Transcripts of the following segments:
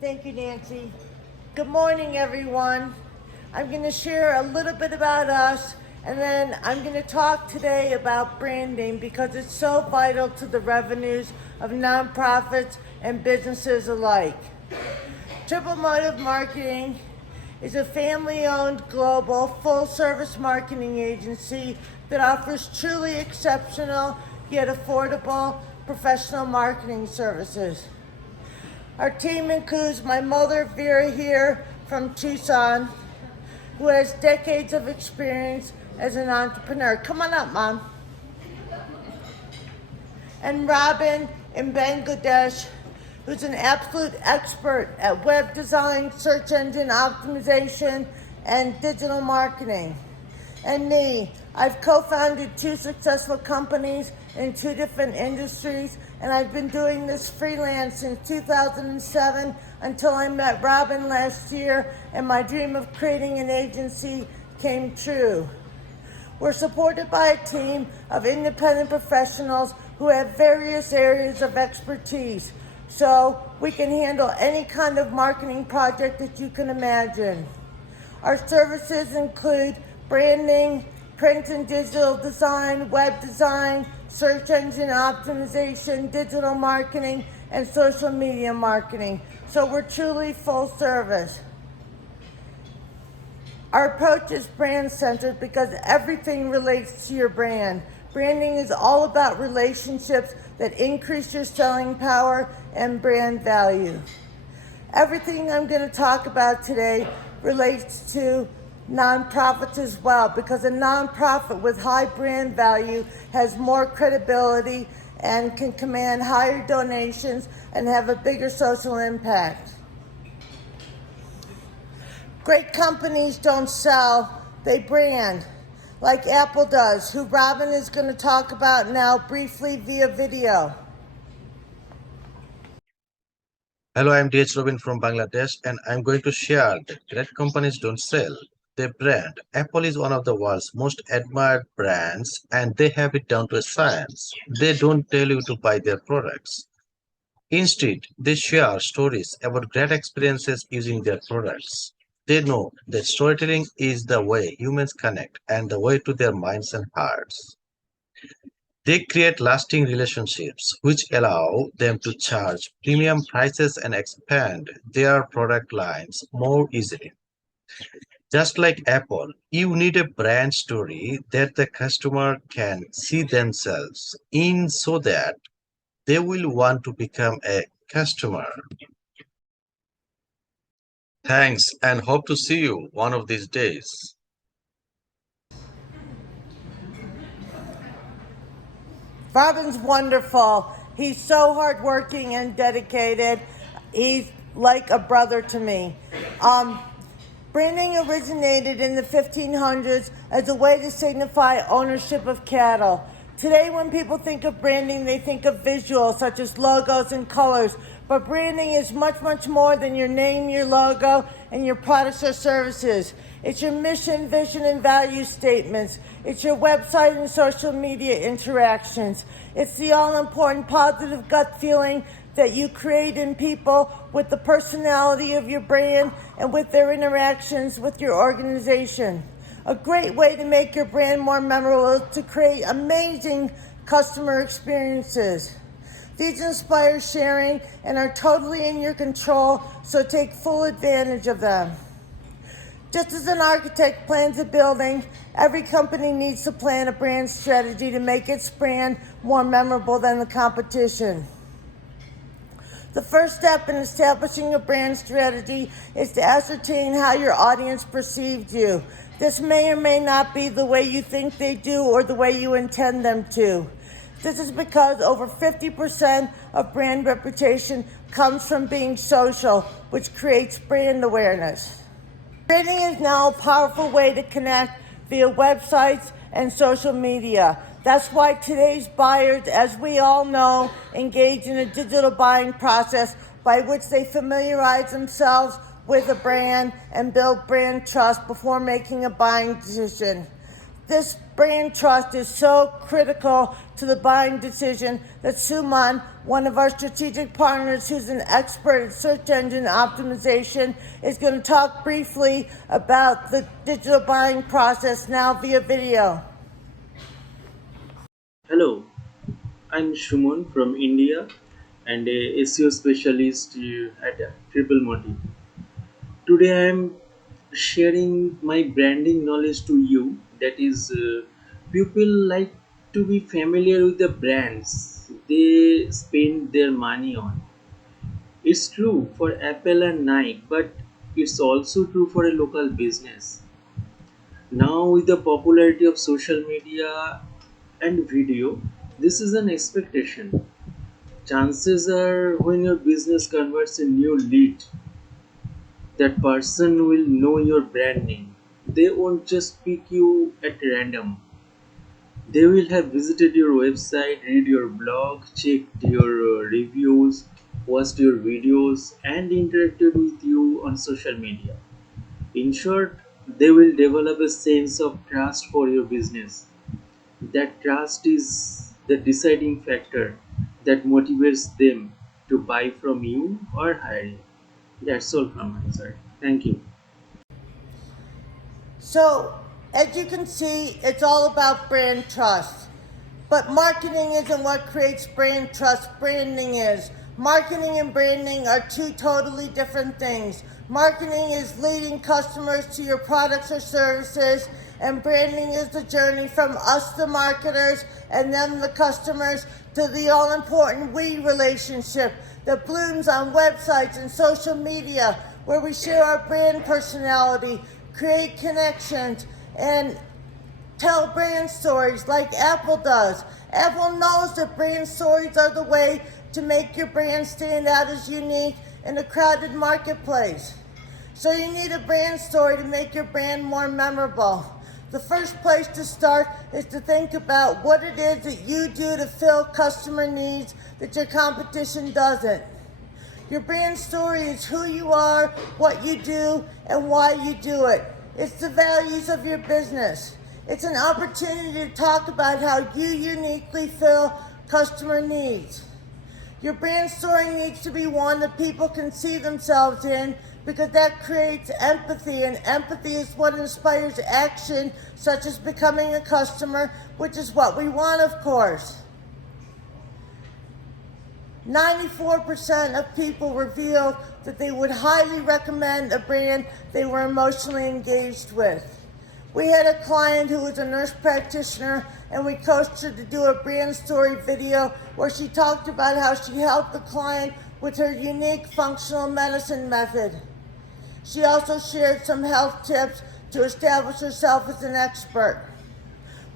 Thank you, Nancy. Good morning, everyone. I'm going to share a little bit about us, and then I'm going to talk today about branding because it's so vital to the revenues of nonprofits and businesses alike. Triple Motive Marketing is a family-owned global full-service marketing agency that offers truly exceptional yet affordable professional marketing services. Our team includes my mother, Vera, here from Tucson, who has decades of experience as an entrepreneur. Come on up, Mom. And Robin in Bangladesh, who's an absolute expert at web design, search engine optimization, and digital marketing. And me, I've co-founded 2 successful companies in 2 different industries, and I've been doing this freelance since 2007 until I met Robin last year, and my dream of creating an agency came true. We're supported by a team of independent professionals who have various areas of expertise, so we can handle any kind of marketing project that you can imagine. Our services include branding, print and digital design, web design, search engine optimization, digital marketing, and social media marketing. So we're truly full service. Our approach is brand-centered because everything relates to your brand. Branding is all about relationships that increase your selling power and brand value. Everything I'm going to talk about today relates to nonprofits as well, because a nonprofit with high brand value has more credibility and can command higher donations and have a bigger social impact. Great companies don't sell, they brand, like Apple does, who Robin is going to talk about now briefly via video. Hello, I'm DH Robin from Bangladesh, and I'm going to share that great companies don't sell, they brand. Apple is one of the world's most admired brands, and they have it down to a science. They don't tell you to buy their products. Instead, they share stories about great experiences using their products. They know that storytelling is the way humans connect and the way to their minds and hearts. They create lasting relationships which allow them to charge premium prices and expand their product lines more easily. Just like Apple, you need a brand story that the customer can see themselves in so that they will want to become a customer. Thanks and hope to see you one of these days. Robin's wonderful. He's so hardworking and dedicated. He's like a brother to me. Branding originated in the 1500s as a way to signify ownership of cattle. Today, when people think of branding, they think of visuals such as logos and colors. But branding is much, much more than your name, your logo, and your products or services. It's your mission, vision, and value statements. It's your website and social media interactions. It's the all-important positive gut feeling that you create in people with the personality of your brand and with their interactions with your organization. A great way to make your brand more memorable is to create amazing customer experiences. These inspire sharing and are totally in your control, so take full advantage of them. Just as an architect plans a building, every company needs to plan a brand strategy to make its brand more memorable than the competition. The first step in establishing a brand strategy is to ascertain how your audience perceived you. This may or may not be the way you think they do or the way you intend them to. This is because over 50% of brand reputation comes from being social, which creates brand awareness. Branding is now a powerful way to connect via websites and social media. That's why today's buyers, as we all know, engage in a digital buying process by which they familiarize themselves with a brand and build brand trust before making a buying decision. This brand trust is so critical to the buying decision that Suman, one of our strategic partners who's an expert at search engine optimization, is going to talk briefly about the digital buying process now via video. Hello, I'm Shumon from India and a SEO specialist at Triple Motive. Today I'm sharing my branding knowledge to you. That is, people like to be familiar with the brands they spend their money on. It's true for Apple and Nike, but it's also true for a local business. Now, with the popularity of social media and video, this is an expectation. Chances are when your business converts a new lead, that person will know your brand name. They won't just pick you at random. They will have visited your website, read your blog, checked your reviews, watched your videos, and interacted with you on social media. In short, they will develop a sense of trust for your business. That trust is the deciding factor that motivates them to buy from you or hire you. That's all from my side. Thank you. So, as you can see, it's all about brand trust. But marketing isn't what creates brand trust, branding is. Marketing and branding are two totally different things. Marketing is leading customers to your products or services, and branding is the journey from us, the marketers, and them, the customers, to the all important we relationship that blooms on websites and social media where we share our brand personality, create connections, and tell brand stories like Apple does. Apple knows that brand stories are the way to make your brand stand out as unique in a crowded marketplace. So you need a brand story to make your brand more memorable. The first place to start is to think about what it is that you do to fill customer needs that your competition doesn't. Your brand story is who you are, what you do, and why you do it. It's the values of your business. It's an opportunity to talk about how you uniquely fill customer needs. Your brand story needs to be one that people can see themselves in because that creates empathy, and empathy is what inspires action, such as becoming a customer, which is what we want, of course. 94% of people revealed that they would highly recommend a brand they were emotionally engaged with. We had a client who was a nurse practitioner, and we coached her to do a brand story video where she talked about how she helped the client with her unique functional medicine method. She also shared some health tips to establish herself as an expert.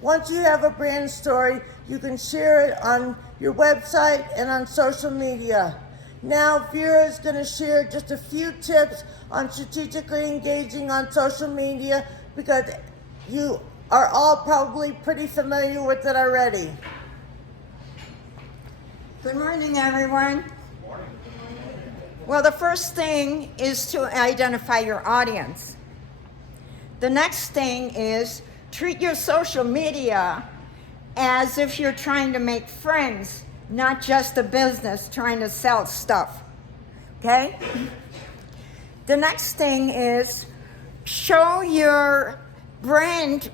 Once you have a brand story, you can share it on your website and on social media. Now, Vera is going to share just a few tips on strategically engaging on social media because you are all probably pretty familiar with it already. Good morning, everyone. Well, the first thing is to identify your audience. The next thing is treat your social media as if you're trying to make friends, not just a business trying to sell stuff. Okay? The next thing is show your brand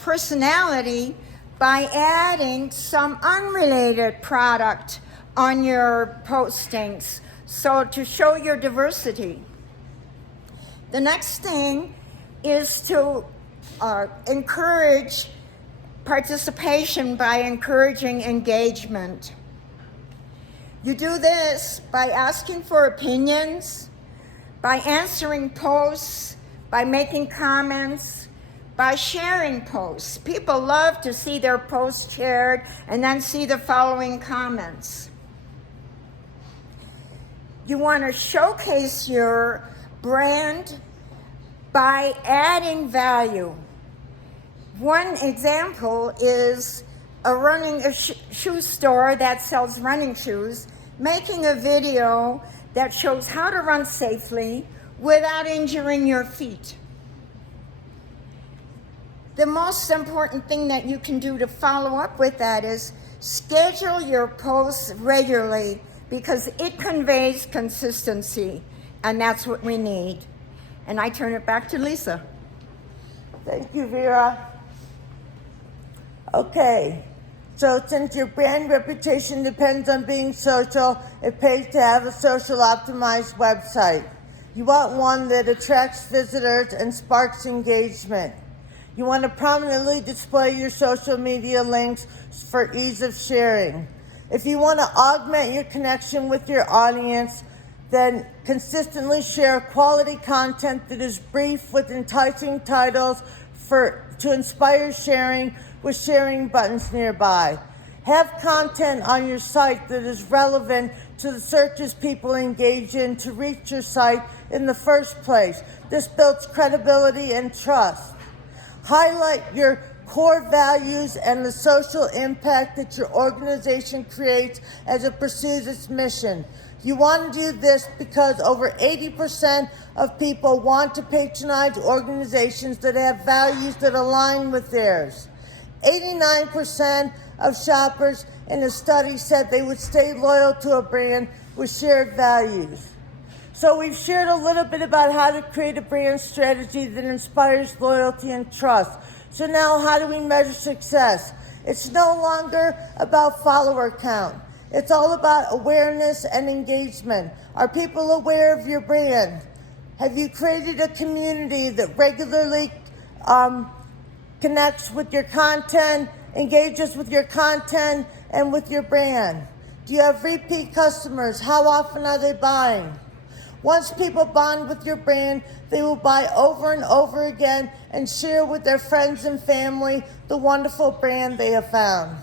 personality by adding some unrelated product on your postings, so to show your diversity. The next thing is to encourage participation by encouraging engagement. You do this by asking for opinions, by answering posts, by making comments, by sharing posts. People love to see their posts shared and then see the following comments. You want to showcase your brand by adding value. One example is a shoe store that sells running shoes making a video that shows how to run safely without injuring your feet. The most important thing that you can do to follow up with that is schedule your posts regularly, because it conveys consistency, and that's what we need. And I turn it back to Lisa. Thank you, Vera. Okay, so since your brand reputation depends on being social, it pays to have a social optimized website. You want one that attracts visitors and sparks engagement. You want to prominently display your social media links for ease of sharing. If you want to augment your connection with your audience, then consistently share quality content that is brief with enticing titles to inspire sharing with sharing buttons nearby. Have content on your site that is relevant to the searches people engage in to reach your site in the first place. This builds credibility and trust. Highlight your core values and the social impact that your organization creates as it pursues its mission. You want to do this because over 80% of people want to patronize organizations that have values that align with theirs. 89% of shoppers in a study said they would stay loyal to a brand with shared values. So we've shared a little bit about how to create a brand strategy that inspires loyalty and trust. So now how do we measure success? It's no longer about follower count. It's all about awareness and engagement. Are people aware of your brand? Have you created a community that regularly connects with your content, engages with your content and with your brand? Do you have repeat customers? How often are they buying? Once people bond with your brand, they will buy over and over again and share with their friends and family the wonderful brand they have found.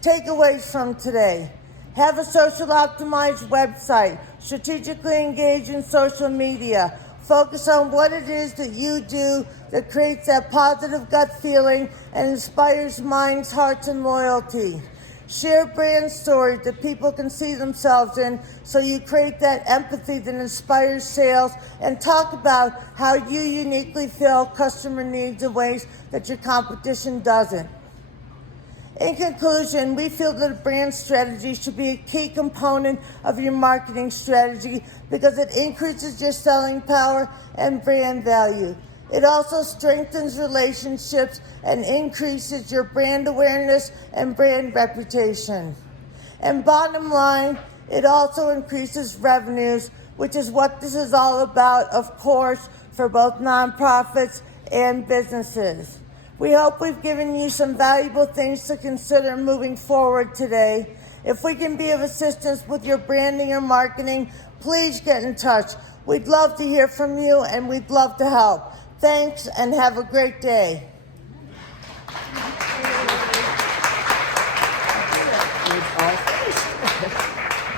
Takeaways from today. Have a social optimized website. Strategically engage in social media. Focus on what it is that you do that creates that positive gut feeling and inspires minds, hearts, and loyalty. Share brand stories that people can see themselves in so you create that empathy that inspires sales, and talk about how you uniquely fill customer needs in ways that your competition doesn't. In conclusion, we feel that a brand strategy should be a key component of your marketing strategy because it increases your selling power and brand value. It also strengthens relationships and increases your brand awareness and brand reputation. And bottom line, it also increases revenues, which is what this is all about, of course, for both nonprofits and businesses. We hope we've given you some valuable things to consider moving forward today. If we can be of assistance with your branding or marketing, please get in touch. We'd love to hear from you and we'd love to help. Thanks and have a great day.